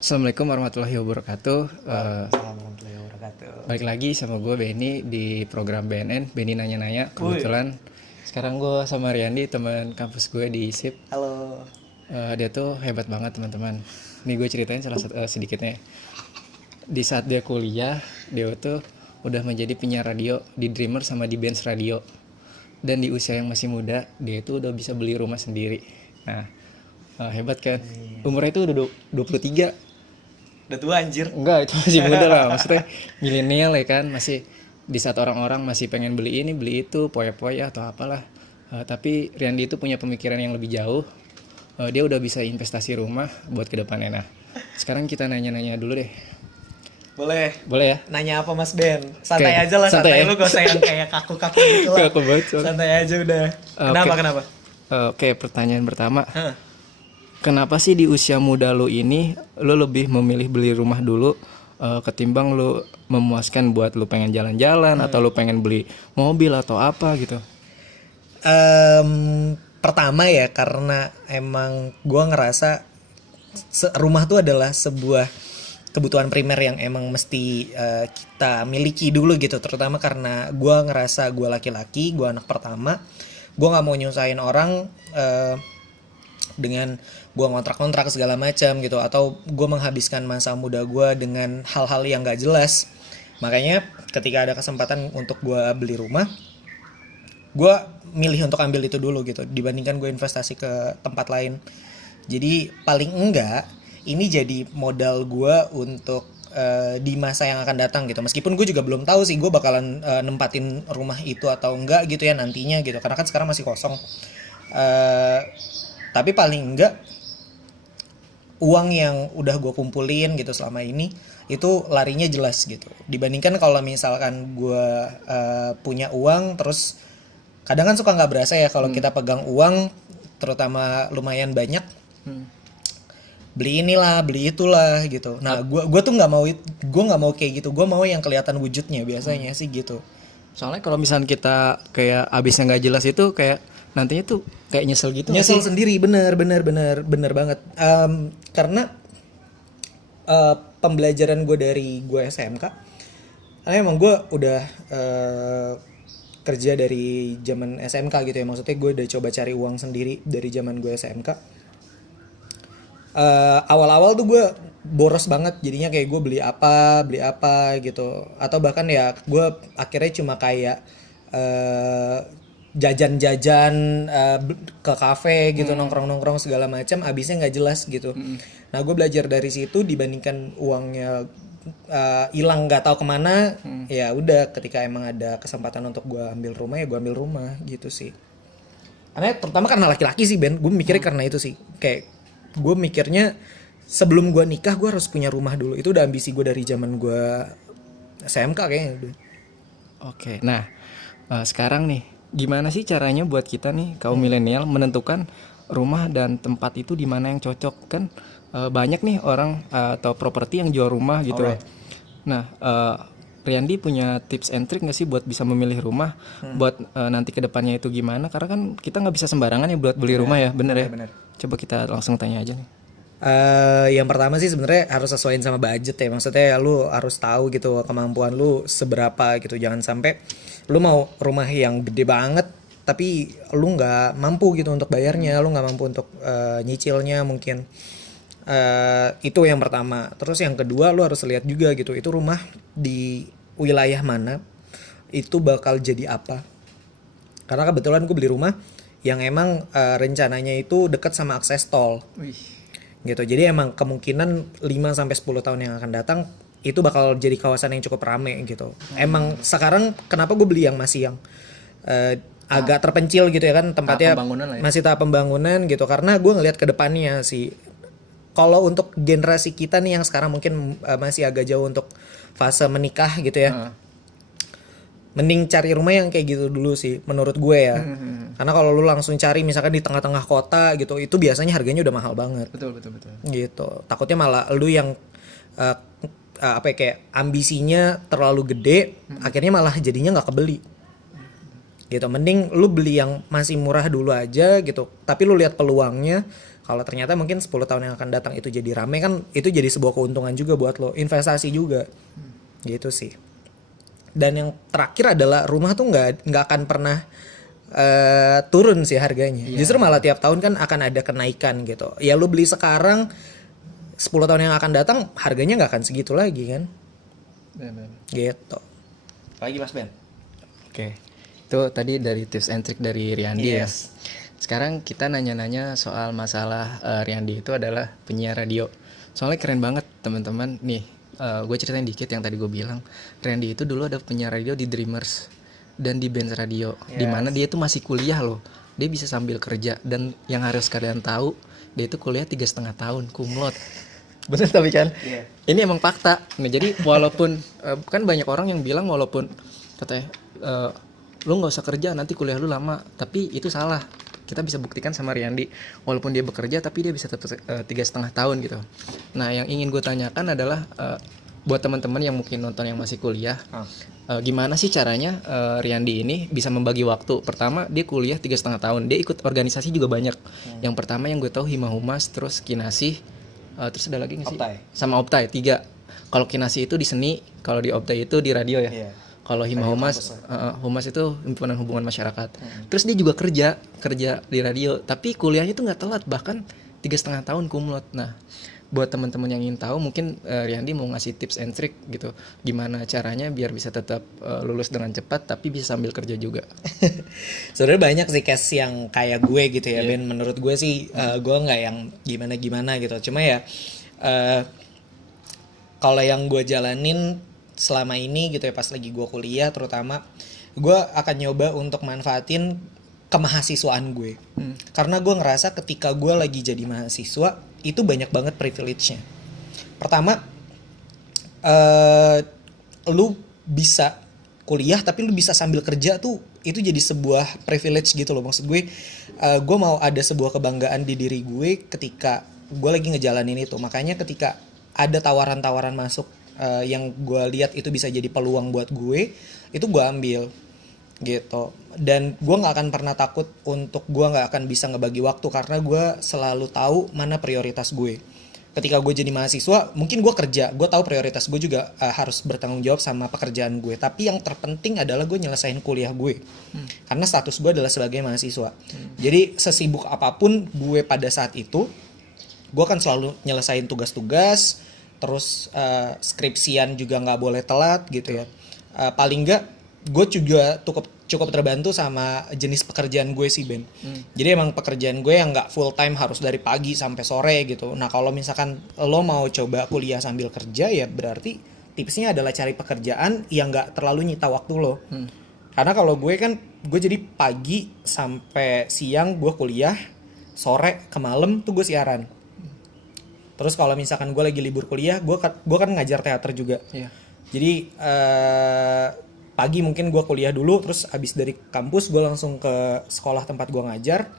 Assalamualaikum warahmatullahi wabarakatuh. Waalaikumsalam warahmatullahi wabarakatuh. Balik lagi sama gue Benny di program BNN. Benny nanya-nanya. Kebetulan sekarang gue sama Riyandi, teman kampus gue di SIP. Halo. Dia tuh hebat banget teman-teman. Nih gue ceritain salah satu sedikitnya. Di saat dia kuliah, dia tuh udah menjadi penyiar radio di Dreamer sama di Benz Radio. Dan di usia yang masih muda, dia itu udah bisa beli rumah sendiri. Nah, hebat kan? Umurnya itu udah 23. Udah tua anjir. Enggak, itu masih muda lah. Maksudnya milenial ya kan. Masih di saat orang-orang masih pengen beli ini, beli itu, poya-poya atau apalah. Tapi Riyandi itu punya pemikiran yang lebih jauh. Dia udah bisa investasi rumah buat kedepannya. Nah, sekarang kita nanya-nanya dulu deh. Boleh. Boleh ya? Nanya apa Mas Ben? Santai Oke, aja lah, santai santai. ya? Lu gak usah yang kayak kaku-kaku gitu lah. Kaku banget, soalnya. Santai aja udah. Kenapa? Oke, pertanyaan pertama. Hah. Kenapa sih di usia muda lu ini lu lebih memilih beli rumah dulu ketimbang lu memuaskan buat lu pengen jalan-jalan atau lu pengen beli mobil atau apa gitu? Pertama ya karena emang gua ngerasa rumah tuh adalah sebuah kebutuhan primer yang emang mesti kita miliki dulu gitu, terutama karena gua ngerasa gua laki-laki, gua anak pertama, gua nggak mau nyusahin orang dengan gue ngontrak-ngontrak segala macam gitu, atau gue menghabiskan masa muda gue dengan hal-hal yang gak jelas. Makanya ketika ada kesempatan untuk gue beli rumah, gue milih untuk ambil itu dulu gitu dibandingkan gue investasi ke tempat lain. Jadi paling enggak ini jadi modal gue untuk di masa yang akan datang gitu. Meskipun gue juga belum tahu sih gue bakalan nempatin rumah itu atau enggak gitu ya nantinya gitu, karena kan sekarang masih kosong. Tapi paling enggak uang yang udah gue kumpulin gitu selama ini itu larinya jelas gitu, dibandingkan kalau misalkan gue punya uang terus kadang kan suka nggak berasa ya kalau kita pegang uang terutama lumayan banyak, beli inilah beli itulah gitu. Nah gue tuh nggak mau kayak gitu, gue mau yang kelihatan wujudnya biasanya sih gitu. Soalnya kalau misalnya kita kayak abisnya nggak jelas itu kayak nantinya tuh kayak nyesel gitu. Nyesel sendiri, bener banget. Karena pembelajaran gue dari gue SMK, karena emang gue udah kerja dari zaman SMK gitu ya, maksudnya gue udah coba cari uang sendiri dari zaman gue SMK. Awal-awal tuh gue boros banget, jadinya kayak gue beli apa gitu, atau bahkan ya gue akhirnya cuma kayak jajan-jajan ke kafe gitu, nongkrong-nongkrong segala macam, abisnya nggak jelas gitu. Nah gue belajar dari situ, dibandingkan uangnya hilang nggak tahu kemana, ya udah ketika emang ada kesempatan untuk gue ambil rumah ya gue ambil rumah gitu sih. Karena terutama karena laki-laki sih Ben, gue mikirnya karena itu sih, kayak gue mikirnya sebelum gue nikah gue harus punya rumah dulu. Itu udah ambisi gue dari zaman gue SMK kayaknya udah. Oke, nah sekarang nih gimana sih caranya buat kita nih kaum milenial menentukan rumah dan tempat itu di mana yang cocok kan? Banyak nih orang atau properti yang jual rumah gitu. Alright. Nah, Riyandi punya tips and trick nggak sih buat bisa memilih rumah buat nanti kedepannya itu gimana? Karena kan kita nggak bisa sembarangan ya buat beli rumah ya, bener ya? Bener. Coba kita langsung tanya aja nih. Yang pertama sih sebenarnya harus sesuaiin sama budget ya, maksudnya lu harus tahu gitu kemampuan lu seberapa gitu. Jangan sampai lu mau rumah yang gede banget tapi lu nggak mampu gitu untuk bayarnya, lu nggak mampu untuk nyicilnya mungkin. Itu yang pertama. Terus yang kedua lu harus lihat juga gitu, itu rumah di wilayah mana, itu bakal jadi apa. Karena kebetulan gue beli rumah yang emang rencananya itu dekat sama akses tol. Gitu. Jadi emang kemungkinan 5-10 tahun yang akan datang itu bakal jadi kawasan yang cukup rame gitu. Emang sekarang kenapa gue beli yang masih yang agak terpencil gitu ya kan, tempatnya masih tahap pembangunan gitu, karena gue ngelihat ke depannya sih. Kalau untuk generasi kita nih yang sekarang mungkin masih agak jauh untuk fase menikah gitu ya, mending cari rumah yang kayak gitu dulu sih menurut gue ya. Karena kalau lu langsung cari misalkan di tengah-tengah kota gitu, itu biasanya harganya udah mahal banget. Betul. Gitu. Takutnya malah lu yang kayak ambisinya terlalu gede, akhirnya malah jadinya nggak kebeli. Gitu. Mending lu beli yang masih murah dulu aja gitu, tapi lu lihat peluangnya. Kalau ternyata mungkin 10 tahun yang akan datang itu jadi rame kan, itu jadi sebuah keuntungan juga buat lo, investasi juga. Gitu sih. Dan yang terakhir adalah rumah tuh nggak akan pernah turun sih harganya. Justru malah tiap tahun kan akan ada kenaikan gitu. Ya lu beli sekarang, 10 tahun yang akan datang harganya nggak akan segitu lagi kan. Gitu. Lagi Mas Ben. Oke, itu tadi dari tips and trick dari Riyandi ya. Yes. Sekarang kita nanya-nanya soal masalah Riyandi itu adalah penyiar radio. Soalnya keren banget teman-teman. Nih, gue ceritain dikit yang tadi gue bilang. Riyandi itu dulu ada penyiar radio di Dreamers dan di Benz Radio. Dimana dia itu masih kuliah loh. Dia bisa sambil kerja. Dan yang harus kalian tahu, dia itu kuliah 3,5 tahun, kumlot. Bener tapi kan? Ini emang fakta. Nah jadi walaupun kan banyak orang yang bilang walaupun katanya lu nggak usah kerja nanti kuliah lu lama, tapi itu salah. Kita bisa buktikan sama Riyandi, walaupun dia bekerja tapi dia bisa tetap 3,5 tahun gitu. Nah yang ingin gue tanyakan adalah buat teman-teman yang mungkin nonton yang masih kuliah, gimana sih caranya Riyandi ini bisa membagi waktu? Pertama dia kuliah 3,5 tahun, dia ikut organisasi juga banyak. Yang pertama yang gue tahu Hima Humas, terus Kinasih, terus ada lagi nggak sih? Optai. Sama Optai 3. Kalau Kinasih itu di seni, kalau di Optai itu di radio ya. Iya. Kalau Hima Humas, Humas itu himpunan hubungan masyarakat. Terus dia juga kerja di radio, tapi kuliahnya tuh nggak telat, bahkan 3,5 tahun kumlot. Nah, buat teman-teman yang ingin tahu, mungkin Riyandi mau ngasih tips and trick gitu, gimana caranya biar bisa tetap lulus dengan cepat, tapi bisa sambil kerja juga. Sebenarnya banyak sih case yang kayak gue gitu ya, Ben. Menurut gue sih gue nggak yang gimana-gimana gitu. Cuma ya kalau yang gue jalanin selama ini gitu ya, pas lagi gue kuliah terutama, gue akan nyoba untuk manfaatin kemahasiswaan gue. Karena gue ngerasa ketika gue lagi jadi mahasiswa itu banyak banget privilege-nya. Pertama, lu bisa kuliah tapi lu bisa sambil kerja tuh, itu jadi sebuah privilege gitu loh. Maksud gue mau ada sebuah kebanggaan di diri gue ketika gue lagi ngejalanin itu. Makanya ketika ada tawaran-tawaran masuk yang gue lihat itu bisa jadi peluang buat gue, itu gue ambil gitu. Dan gue nggak akan pernah takut untuk gue nggak akan bisa ngebagi waktu, karena gue selalu tahu mana prioritas gue. Ketika gue jadi mahasiswa, mungkin gue kerja, gue tahu prioritas gue juga harus bertanggung jawab sama pekerjaan gue. Tapi yang terpenting adalah gue nyelesain kuliah gue, karena status gue adalah sebagai mahasiswa. Jadi sesibuk apapun gue pada saat itu, gue akan selalu nyelesain tugas-tugas. Terus skripsian juga nggak boleh telat gitu ya. Paling nggak gue juga cukup terbantu sama jenis pekerjaan gue sih, Ben. Jadi emang pekerjaan gue yang nggak full time harus dari pagi sampai sore gitu. Nah kalau misalkan lo mau coba kuliah sambil kerja, ya berarti tipsnya adalah cari pekerjaan yang nggak terlalu nyita waktu lo. Karena kalau gue kan, gue jadi pagi sampai siang gue kuliah, sore ke malam tuh gue siaran. Terus kalau misalkan gue lagi libur kuliah, gue kan ngajar teater juga. Jadi pagi mungkin gue kuliah dulu, terus abis dari kampus gue langsung ke sekolah tempat gue ngajar.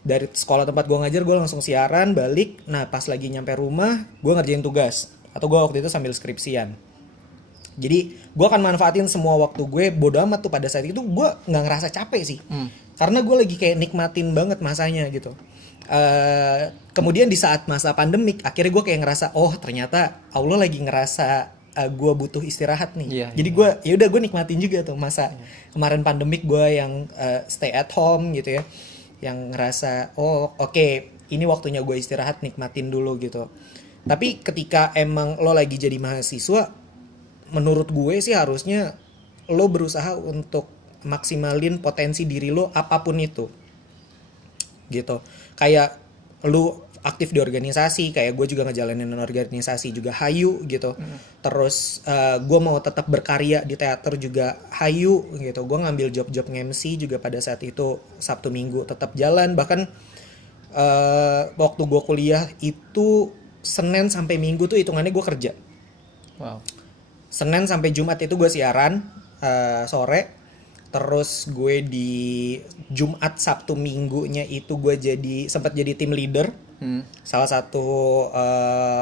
Dari sekolah tempat gue ngajar gue langsung siaran, balik. Nah pas lagi nyampe rumah, gue ngerjain tugas. Atau gue waktu itu sambil skripsian. Jadi gue akan manfaatin semua waktu gue, bodo amat tuh pada saat itu gue nggak ngerasa capek sih. Karena gue lagi kayak nikmatin banget masanya gitu. Kemudian di saat masa pandemik, akhirnya gue kayak ngerasa, oh ternyata Allah lagi ngerasa gue butuh istirahat nih. Jadi gue yaudah gue nikmatin juga tuh masa kemarin pandemik gue yang stay at home gitu ya, yang ngerasa oh oke, ini waktunya gue istirahat, nikmatin dulu gitu. Tapi ketika emang lo lagi jadi mahasiswa, menurut gue sih harusnya lo berusaha untuk maksimalin potensi diri lo apapun itu gitu. Kayak lu aktif di organisasi, kayak gue juga ngejalanin organisasi juga hayu gitu. Terus gue mau tetap berkarya di teater juga hayu gitu. Gue ngambil job-job nge-MC juga pada saat itu, Sabtu Minggu tetap jalan. Bahkan waktu gue kuliah itu Senin sampai Minggu tuh hitungannya gue kerja. Senin sampai Jumat itu gue siaran sore. Terus gue di Jumat, Sabtu, Minggunya itu gue sempat jadi tim leader. Salah satu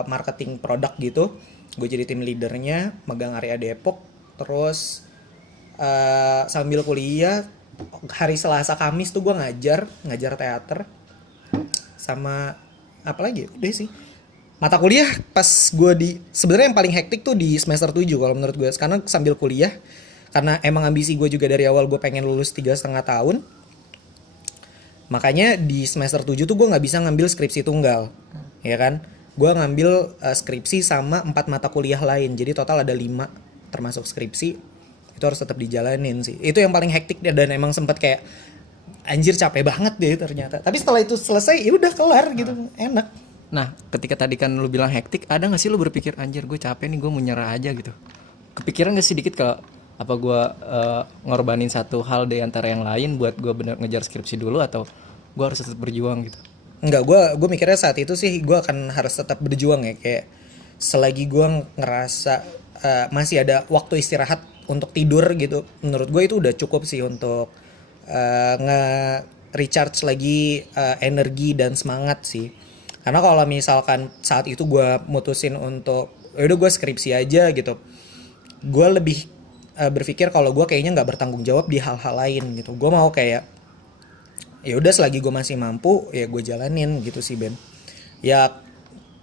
marketing produk gitu. Gue jadi tim leadernya, megang area Depok. Terus sambil kuliah, hari Selasa Kamis tuh gue ngajar teater. Sama apalagi udah sih. Mata kuliah pas gue sebenarnya yang paling hektik tuh di semester 7 kalau menurut gue, karena sambil kuliah, karena emang ambisi gue juga dari awal gue pengen lulus 3,5 tahun, makanya di semester 7 tuh gue nggak bisa ngambil skripsi tunggal, ya kan. Gue ngambil skripsi sama 4 mata kuliah lain, jadi total ada 5 termasuk skripsi. Itu harus tetap dijalanin sih, itu yang paling hektik dan emang sempat kayak anjir capek banget deh ternyata. Tapi setelah itu selesai ya udah kelar gitu, enak. Nah, ketika tadi kan lu bilang hektik, ada gak sih lu berpikir anjir gue capek nih, gue mau nyerah aja gitu? Kepikiran gak sih dikit kalau apa gue ngorbanin satu hal di antara yang lain buat gue bener ngejar skripsi dulu, atau gue harus tetap berjuang gitu? Enggak, gue mikirnya saat itu sih gue akan harus tetap berjuang ya, kayak selagi gue ngerasa masih ada waktu istirahat untuk tidur gitu, menurut gue itu udah cukup sih untuk nge-recharge lagi energi dan semangat sih. Karena kalau misalkan saat itu gue mutusin untuk udah gue skripsi aja gitu, gue lebih berpikir kalau gue kayaknya nggak bertanggung jawab di hal-hal lain gitu. Gue mau kayak ya udah selagi gue masih mampu ya gue jalanin gitu sih Ben. Ya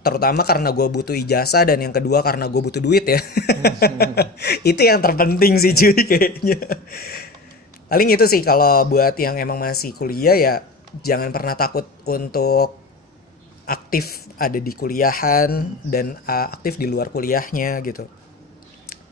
terutama karena gue butuh ijazah, dan yang kedua karena gue butuh duit ya. Itu yang terpenting sih cuy kayaknya. Paling itu sih kalau buat yang emang masih kuliah ya jangan pernah takut untuk aktif ada di kuliahan dan aktif di luar kuliahnya gitu.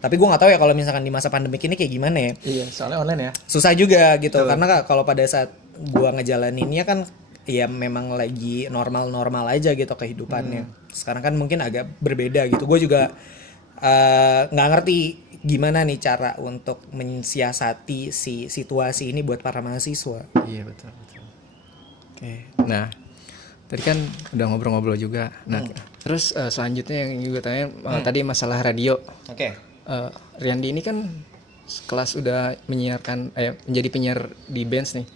Tapi gue nggak tahu ya kalau misalkan di masa pandemi ini kayak gimana ya. Iya, soalnya online ya. Susah juga gitu. Betul. Karena kalau pada saat gue ngejalaninnya kan ya memang lagi normal-normal aja gitu kehidupannya. Sekarang kan mungkin agak berbeda gitu. Gue juga nggak ngerti gimana nih cara untuk mensiasati si situasi ini buat para mahasiswa. Iya betul. Oke. Nah, tadi kan udah ngobrol-ngobrol juga. Nah, terus selanjutnya yang gue tanya tadi masalah radio. Oke. Riyandi ini kan kelas udah menyiarkan menjadi penyiar di Benz nih.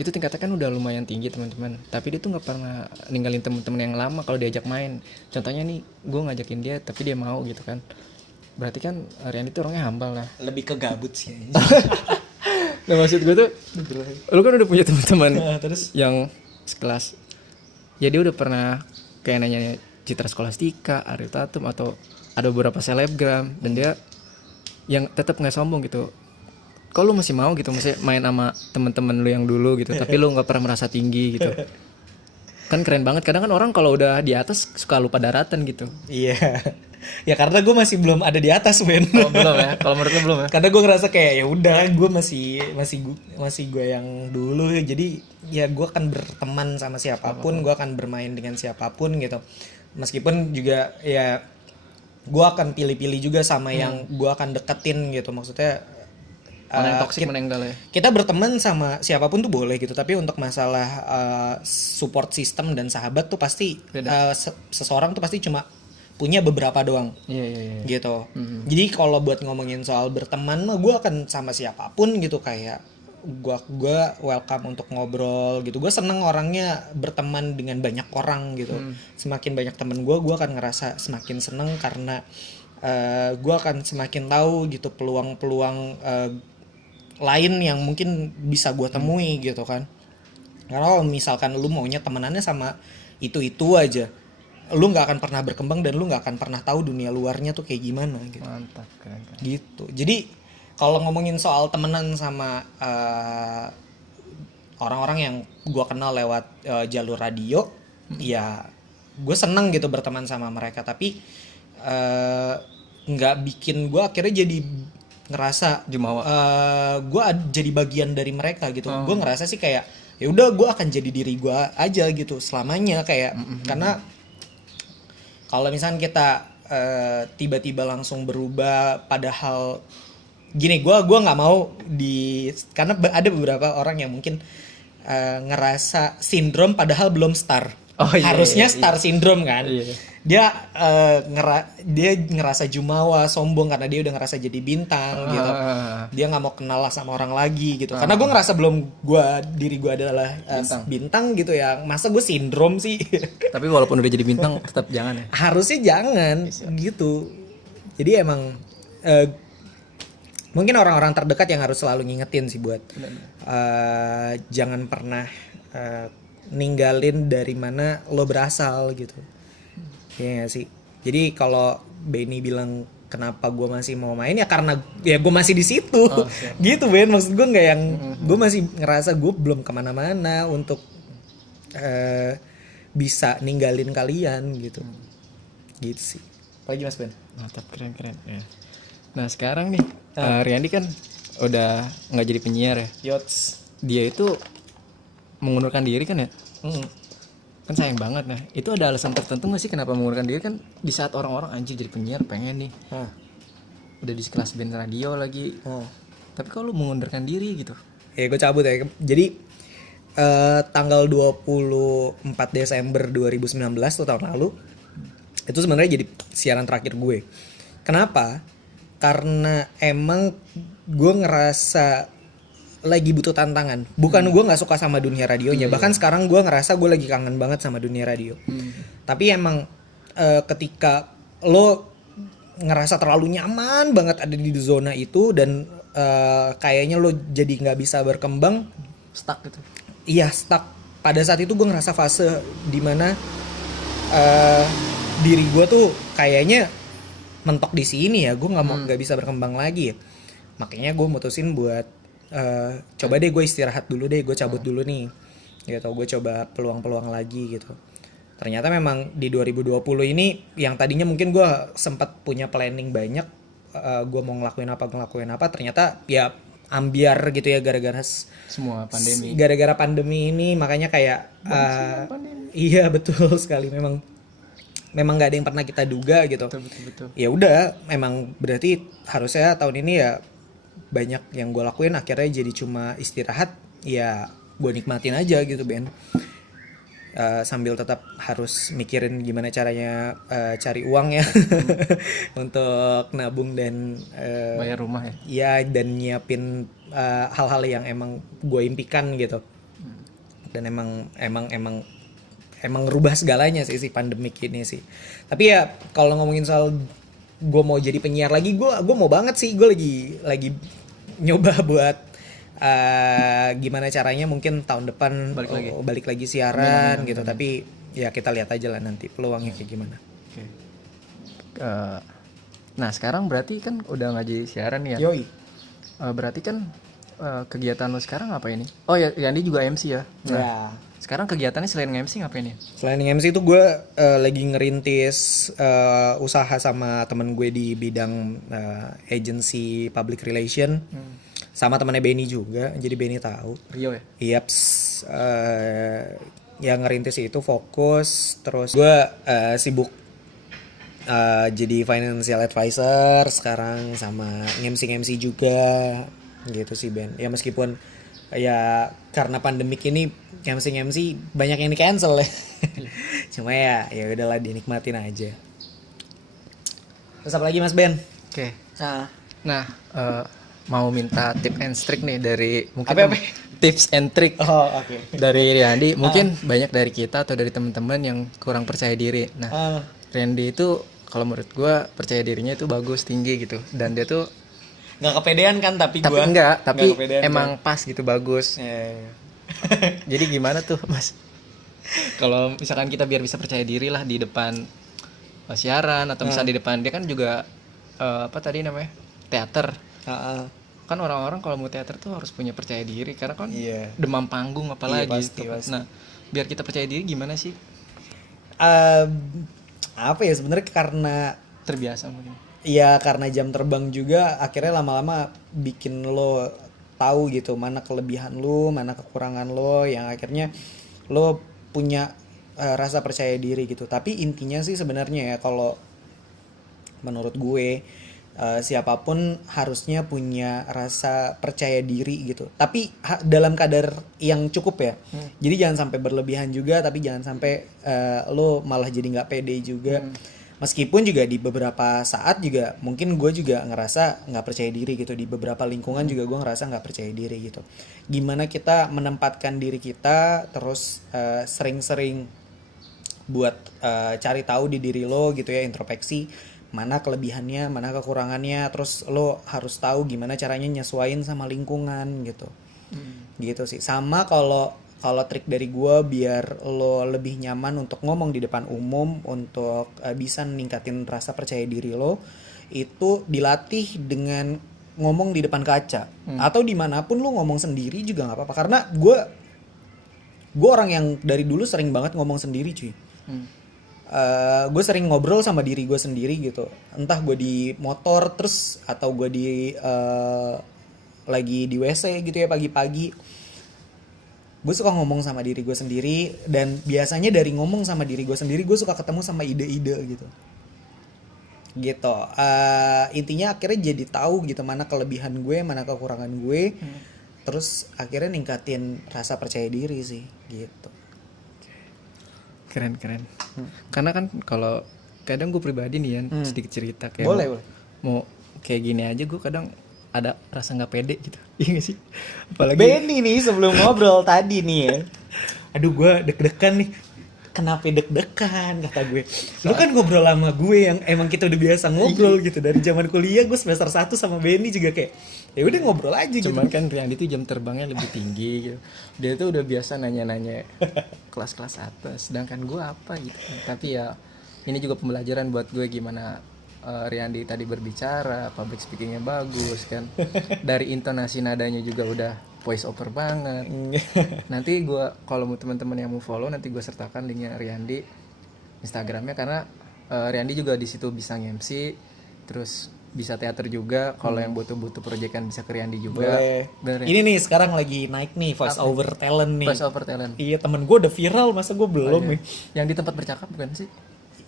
Itu tingkatnya kan udah lumayan tinggi teman-teman. Tapi dia tuh nggak pernah ninggalin teman-teman yang lama kalau diajak main. Contohnya nih, gue ngajakin dia tapi dia mau gitu kan. Berarti kan Riyandi tuh orangnya humble lah. Lebih ke gabut sih. Nah maksud gue tuh, lu kan udah punya teman-teman terus yang sekelas. Jadi udah pernah kayak nanya Citra Scholastika, Ariel Tatum, atau ada beberapa selebgram, dan dia yang tetap nggak sombong gitu. Kok lu masih mau gitu, masih main sama teman-teman lu yang dulu gitu, tapi lu nggak pernah merasa tinggi gitu. Kan keren banget. Kadang kan orang kalau udah di atas suka lupa daratan gitu. Iya. Ya karena gue masih belum ada di atas Ben. Oh, belum ya? Kalau menurut lu belum ya? Karena gue ngerasa kayak ya udah gue masih gue yang dulu, jadi ya gue akan berteman sama siapapun, gue akan bermain dengan siapapun gitu. Meskipun juga ya gue akan pilih-pilih juga sama yang gue akan deketin gitu. Maksudnya mana yang toksik, mana yang enggak ya? Kita berteman sama siapapun tuh boleh gitu, tapi untuk masalah support system dan sahabat tuh pasti seseorang tuh pasti cuma punya beberapa doang. Iya. Gitu. Jadi kalau buat ngomongin soal berteman mah gue akan sama siapapun gitu, kayak gue welcome untuk ngobrol gitu. Gue seneng orangnya berteman dengan banyak orang gitu. Semakin banyak temen gue akan ngerasa semakin seneng, karena gue akan semakin tahu gitu peluang-peluang lain yang mungkin bisa gue temui gitu kan. Karena kalau misalkan lu maunya temenannya sama itu aja, lu nggak akan pernah berkembang dan lu nggak akan pernah tahu dunia luarnya tuh kayak gimana gitu. Mantap, keren. Gitu. Jadi kalau ngomongin soal temenan sama orang-orang yang gue kenal lewat jalur radio, ya gue seneng gitu berteman sama mereka, tapi nggak bikin gue akhirnya jadi ngerasa Jumawa. Gue jadi bagian dari mereka gitu. Gue ngerasa sih kayak ya udah gue akan jadi diri gue aja gitu selamanya, kayak karena kalau misalnya kita tiba-tiba langsung berubah, padahal gini, gue nggak mau karena ada beberapa orang yang mungkin ngerasa sindrom padahal belum star. Harusnya star syndrome kan. Dia ngerasa jumawa, sombong karena dia udah ngerasa jadi bintang gitu. Dia nggak mau kenal sama orang lagi gitu. Karena gue ngerasa belum diri gue adalah bintang gitu ya. Masa gue sindrom sih? Tapi walaupun udah jadi bintang tetap jangan ya. Harusnya jangan gitu. Jadi emang mungkin orang-orang terdekat yang harus selalu ngingetin sih buat jangan pernah ninggalin dari mana lo berasal gitu. Iya gak sih? Jadi kalau Benny bilang kenapa gue masih mau main ya karena ya gue masih di situ. Gitu Ben, maksud gue nggak yang gue masih ngerasa gue belum kemana-mana untuk bisa ninggalin kalian gitu. Gitu sih. Apalagi Mas Ben? Mantap, keren ya. Nah sekarang nih Riyandi kan udah nggak jadi penyiar ya. Yots. Dia itu mengundurkan diri kan ya. Kan sayang banget. Nah itu ada alasan tertentu nggak sih kenapa mengundurkan diri, kan di saat orang-orang anjir jadi penyiar pengen nih, udah di kelas band radio lagi, tapi kalau lu mengundurkan diri gitu? Ya gue cabut ya. Jadi tanggal 24 Desember 2019 tuh tahun lalu itu sebenarnya jadi siaran terakhir gue. Kenapa? Karena emang gue ngerasa lagi butuh tantangan. Bukan gue nggak suka sama dunia radionya, bahkan sekarang gue ngerasa gue lagi kangen banget sama dunia radio. Tapi emang ketika lo ngerasa terlalu nyaman banget ada di zona itu dan kayaknya lo jadi nggak bisa berkembang, Stuck gitu. iya stuck. Pada saat itu gue ngerasa fase dimana diri gue tuh kayaknya mentok di sini ya, gue nggak bisa berkembang lagi ya. Makanya gue mutusin buat coba deh gue istirahat dulu deh, gue cabut dulu nih gitu, gue coba peluang-peluang lagi gitu. Ternyata memang di 2020 ini yang tadinya mungkin gue sempat punya planning banyak, gue mau ngelakuin apa, ternyata ya ambiar gitu ya gara-gara Semua pandemi. gara-gara pandemi ini. Makanya kayak iya betul sekali, memang nggak ada yang pernah kita duga gitu. Betul. Ya udah, memang berarti harusnya tahun ini ya banyak yang gue lakuin akhirnya jadi cuma istirahat, ya gue nikmatin aja gitu Ben. Sambil tetap harus mikirin gimana caranya cari uang ya untuk nabung dan Bayar rumah ya. ya dan nyiapin hal-hal yang emang gue impikan gitu. Dan emang ngerubah segalanya sih si pandemik ini sih. Tapi ya kalau ngomongin soal gue mau jadi penyiar lagi, gue mau banget sih. Gue lagi nyoba buat gimana caranya mungkin tahun depan balik lagi siaran gitu. Tapi ya kita lihat aja lah nanti peluangnya kayak gimana. Oke. Nah sekarang berarti kan udah nggak jadi siaran ya. Yoi. Berarti kan kegiatan lo sekarang apa ini? Oh ya, Yandi juga MC ya. Nah, Ya. sekarang kegiatannya selain MC ngapain ya? Selain MC itu gue lagi ngerintis usaha sama temen gue di bidang agency public relation, sama temannya Benny juga, jadi Benny tahu. Rio ya? Yaps, yang ngerintis itu fokus, terus gue sibuk jadi financial advisor sekarang sama MC juga gitu sih Ben. Ya meskipun ya karena pandemik ini MC banyak yang di cancel ya. Cuma ya udahlah dinikmatin aja. Terus apa lagi Mas Ben? Oke. Nah, mau minta tip and trick nih dari mungkin Apa? tips and trick Oke. dari Riyandi. Mungkin banyak dari kita atau dari teman-teman yang kurang percaya diri. Nah, Riyandi itu kalau menurut gue percaya dirinya itu bagus, tinggi gitu, dan dia tuh Nggak kepedean kan tapi tapi enggak, tapi kepedean emang pas gitu, bagus. Jadi gimana tuh Mas? Kalau misalkan kita biar bisa percaya diri lah di depan siaran atau misalnya di depan dia kan juga apa tadi namanya, teater. Kan orang-orang kalau mau teater tuh harus punya percaya diri karena kan demam panggung apalagi. Pasti. Nah biar kita percaya diri gimana sih? Apa ya sebenarnya karena Terbiasa mungkin. ya karena jam terbang juga akhirnya lama-lama bikin lo tahu gitu mana kelebihan lo, mana kekurangan lo, yang akhirnya lo punya rasa percaya diri gitu. Tapi intinya sih sebenarnya ya kalau menurut gue siapapun harusnya punya rasa percaya diri gitu. Tapi dalam kadar yang cukup ya. Jadi jangan sampai berlebihan juga, tapi jangan sampai lo malah jadi nggak pede juga. Meskipun juga di beberapa saat juga mungkin gue juga ngerasa nggak percaya diri gitu, di beberapa lingkungan juga gue ngerasa nggak percaya diri gitu. Gimana kita menempatkan diri kita, terus sering-sering buat cari tahu di diri lo gitu ya, introspeksi mana kelebihannya, mana kekurangannya, terus lo harus tahu gimana caranya nyesuaiin sama lingkungan gitu. Gitu sih. Sama kalau kalau trik dari gue biar lo lebih nyaman untuk ngomong di depan umum, untuk bisa ningkatin rasa percaya diri lo, itu dilatih dengan ngomong di depan kaca atau dimanapun lo ngomong sendiri juga nggak apa-apa. Karena gue orang yang dari dulu sering banget ngomong sendiri cuy. Gue sering ngobrol sama diri gue sendiri gitu, entah gue di motor terus atau gue di lagi di WC gitu ya pagi-pagi. Gue suka ngomong sama diri gue sendiri, dan biasanya dari ngomong sama diri gue sendiri gue suka ketemu sama ide-ide gitu. Intinya akhirnya jadi tahu gitu mana kelebihan gue, mana kekurangan gue. Terus akhirnya ningkatin rasa percaya diri sih gitu. Keren. Karena kan kalau kadang gue pribadi nih ya, sedikit cerita kayak Boleh. mau kayak gini aja gue kadang ada rasa nggak pede gitu. Iya gak sih? Apalagi Benny nih sebelum ngobrol tadi nih ya. Aduh gue deg-degan nih. Kenapa deg-degan kata gue. Lu kan ngobrol sama gue yang emang kita udah biasa ngobrol gitu. Dari zaman kuliah gue semester 1 sama Benny juga kayak ya udah ngobrol aja gitu. cuman kan Riyandi tuh jam terbangnya lebih tinggi gitu. Dia tuh udah biasa nanya-nanya kelas-kelas atas, sedangkan gue apa gitu. Tapi ya ini juga pembelajaran buat gue gimana Riyandi tadi berbicara, public speakingnya bagus kan. Dari intonasi nadanya juga udah voice over banget. Nanti gue kalau mau teman-teman yang mau follow, nanti gue sertakan linknya Riyandi Instagramnya, karena Riyandi juga di situ bisa nge-MC, terus bisa teater juga. Kalau yang butuh proyekan bisa ke Riyandi juga. Bener ya? Ini nih sekarang lagi naik nih voice over talent nih. Voice over talent. Iya, temen gue udah viral, masa gue belum nih. Yang di tempat bercakap bukan sih?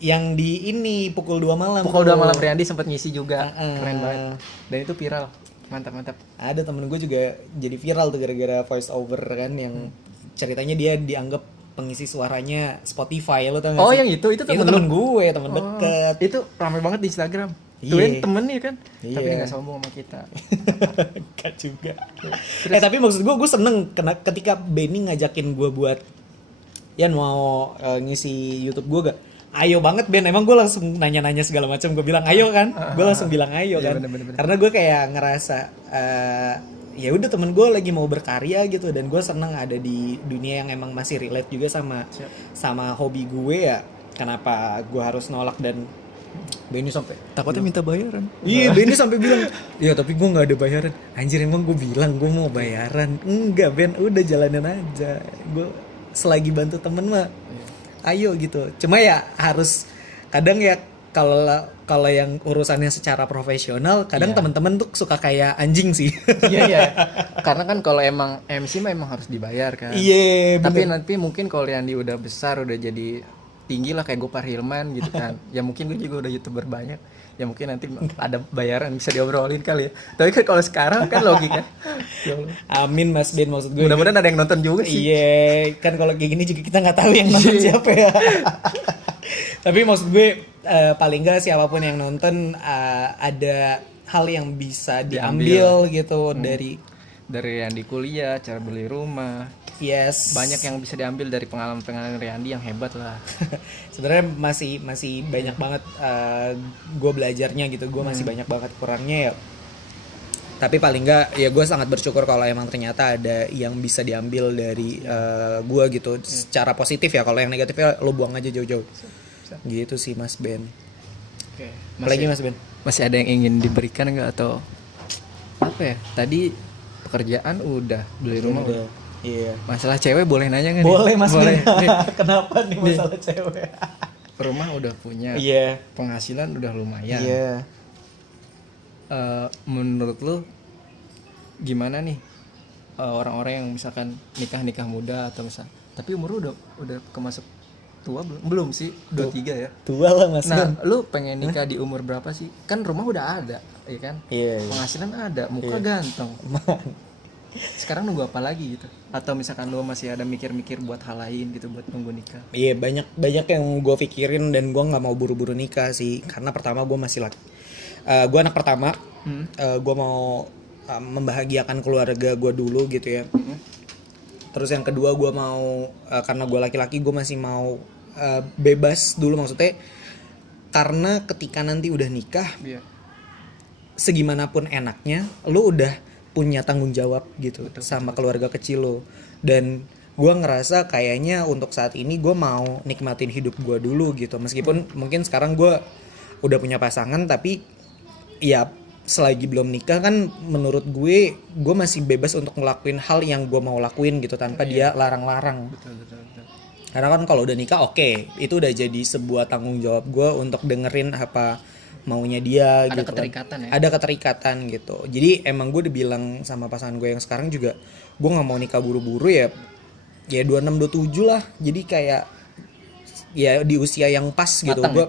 Yang di ini pukul 2 malam. Pukul 2 malam Riyandi sempat ngisi juga. Keren banget. Dan itu viral. Mantap. Ada temen gue juga jadi viral tuh gara-gara voice over kan, yang ceritanya dia dianggap pengisi suaranya Spotify, lo tau gak sih? Oh yang itu temen gue, temen deket. Itu ramai banget di Instagram. Iya. Tuh temen nih kan. Iya. Tapi dia gak sombong sama kita. Gak juga. Tapi maksud gue seneng ketika Benny ngajakin gue buat Yan mau ngisi YouTube gue gak? Ayo banget Ben, emang gue langsung nanya-nanya segala macam. Gue bilang ayo kan, gue langsung bilang ayo kan. Bener. Karena gue kayak ngerasa ya udah temen gue lagi mau berkarya gitu, dan gue seneng ada di dunia yang emang masih relate juga sama hobi gue ya. Kenapa gue harus nolak? Dan Benny sampai Takutnya minta bayaran. iya, Benny sampai bilang, ya tapi gue nggak ada bayaran. Anjir, emang gue bilang gue mau bayaran? Enggak Ben, udah jalanin aja. Gue selagi bantu temen mah ayo gitu. Cuma ya harus kadang ya kalau yang urusannya secara profesional, kadang teman-teman tuh suka kayak anjing sih. Iya. Karena kan kalau emang MC mah emang harus dibayar kan. Iya. Tapi nanti mungkin kalau Riyandi udah besar, udah jadi tinggi lah kayak Gopar Hilman gitu kan. Ya mungkin gue juga udah YouTuber banyak. Ya mungkin nanti ada bayaran bisa diobrolin kali ya. Tapi kan kalau sekarang kan logika. Ya Allah. Amin Mas Ben, maksud gue. Mudah-mudahan ada yang nonton juga sih. Iya, kan kalau kayak gini juga kita nggak tahu yang nonton siapa ya. Tapi maksud gue paling nggak siapapun yang nonton ada hal yang bisa diambil gitu dari Riyandi kuliah, cara beli rumah. yes. Banyak yang bisa diambil dari pengalaman Riyandi yang hebat lah. Sebenarnya masih banyak banget gue belajarnya gitu. Gue masih banyak banget kurangnya ya. Tapi paling nggak ya gue sangat bersyukur kalau emang ternyata ada yang bisa diambil dari gue gitu secara positif ya. Kalau yang negatifnya lo buang aja jauh-jauh. Gitu sih Mas Ben. Oke. Apalagi Mas Ben? Masih ada yang ingin diberikan nggak atau apa ya? Tadi pekerjaan udah, beli rumah udah. Iya. Masalah cewek boleh nanya nggak nih? Boleh Mas Ben. Nih. Kenapa nih masalah cewek? Rumah udah punya. Iya. Penghasilan udah lumayan. Iya. Menurut lu gimana nih orang-orang yang misalkan nikah muda atau misal tapi umur udah kemasuk tua belum sih 23 ya Tua lah Mas Ben. nah lu pengen nikah di umur berapa sih? Kan rumah udah ada ya kan, Iya. penghasilan ada, muka ganteng, sekarang nunggu apa lagi gitu? Atau misalkan lu masih ada mikir-mikir buat hal lain gitu buat nunggu nikah? Iya, banyak yang gue pikirin, dan gue nggak mau buru-buru nikah sih. Karena pertama gue masih gue anak pertama, gue mau membahagiakan keluarga gue dulu gitu ya. Terus yang kedua gue mau karena gue laki-laki, gue masih mau bebas dulu, maksudnya karena ketika nanti udah nikah, segimanapun enaknya, lo udah punya tanggung jawab gitu. Betul. Sama keluarga kecil lo. Dan gue ngerasa kayaknya untuk saat ini gue mau nikmatin hidup gue dulu gitu, meskipun mungkin sekarang gue udah punya pasangan, tapi ya selagi belum nikah kan menurut gue masih bebas untuk ngelakuin hal yang gue mau lakuin gitu tanpa dia larang-larang. Betul. Karena kan kalau udah nikah oke, itu udah jadi sebuah tanggung jawab gue untuk dengerin apa maunya dia Ada gitu. keterikatan kan. ya? Ada keterikatan gitu. Jadi emang gue udah bilang sama pasangan gue yang sekarang juga, gue nggak mau nikah buru-buru ya 26 27 lah. Jadi kayak ya di usia yang pas gitu. Matang Gue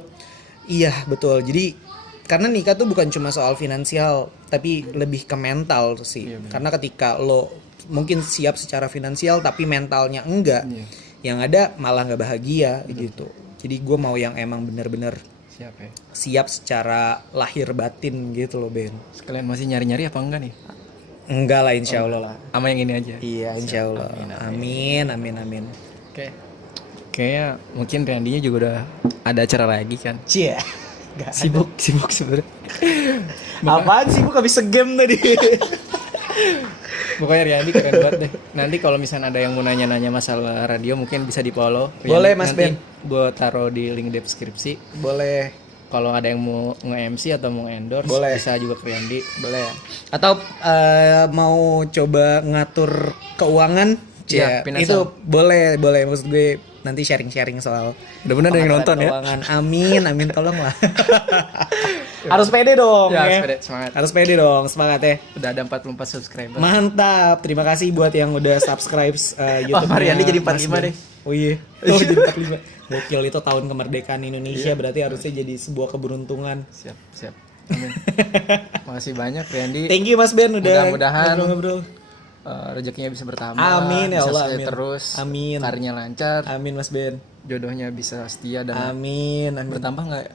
iya betul. Jadi karena nikah tuh bukan cuma soal finansial, tapi lebih ke mental sih. Iya, benar. Karena ketika lo mungkin siap secara finansial tapi mentalnya enggak, Iya. yang ada malah nggak bahagia gitu. Jadi gue mau yang emang bener-bener Siap ya. siap secara lahir batin gitu loh Ben. Sekalian masih nyari-nyari apa enggak nih? Enggak lah insya Allah lah. Sama yang ini aja. Iya insya Allah. Amin. Oke. Kayaknya mungkin Randy-nya juga udah ada acara lagi kan. Cie. Sibuk sebenarnya. Apaan sih gue habis segame tadi. Pokoknya Randy keren banget deh. Nanti kalau misalnya ada yang mau nanya-nanya masalah radio mungkin bisa di-follow. Boleh, Mas Ben. Gue taruh di link deskripsi. Boleh. Kalau ada yang mau nge-MC atau mau endorse Boleh. bisa juga ke Randy. Boleh. Atau mau coba ngatur keuangan? Iya, Ya, itu boleh. Maksud gue nanti sharing-sharing soal Udah-bener ada yang nonton ya. keuangan. Amin, tolong lah. Harus pede dong Ya, ya. pede, semangat. Harus pede dong, semangat ya. Udah ada 44 subscriber. Mantap. Terima kasih buat yang udah subscribe YouTube. Mariandi jadi 45 deh. Oh iya. Oh jadi 45. Gokil, itu tahun kemerdekaan Indonesia, berarti harusnya jadi sebuah keberuntungan. Siap. Amin. Makasih banyak Randy. Thank you Mas Ben udah Mudah-mudahan ngobrol-ngobrol. Rezekinya bisa bertambah. Amin ya bisa Allah, sukses amin. terus. Amin. Karirnya lancar. Amin Mas Ben. Jodohnya bisa setia dan Amin. bertambah nggak?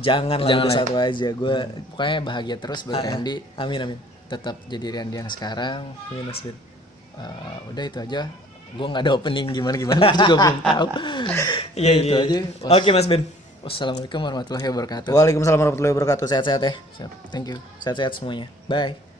Jangan lah, Jangan udah lah. satu aja. Gue Pokoknya bahagia terus buat Randy. amin. Tetap jadi Randy yang sekarang. Amin Mas Ben. Udah itu aja. Gue nggak ada opening gimana gue juga belum tahu. Iya Itu aja. Oke Mas Ben. Wassalamualaikum warahmatullahi wabarakatuh. Waalaikumsalam warahmatullahi wabarakatuh. Sehat-sehat ya. Siap. Thank you. Sehat-sehat semuanya. Bye.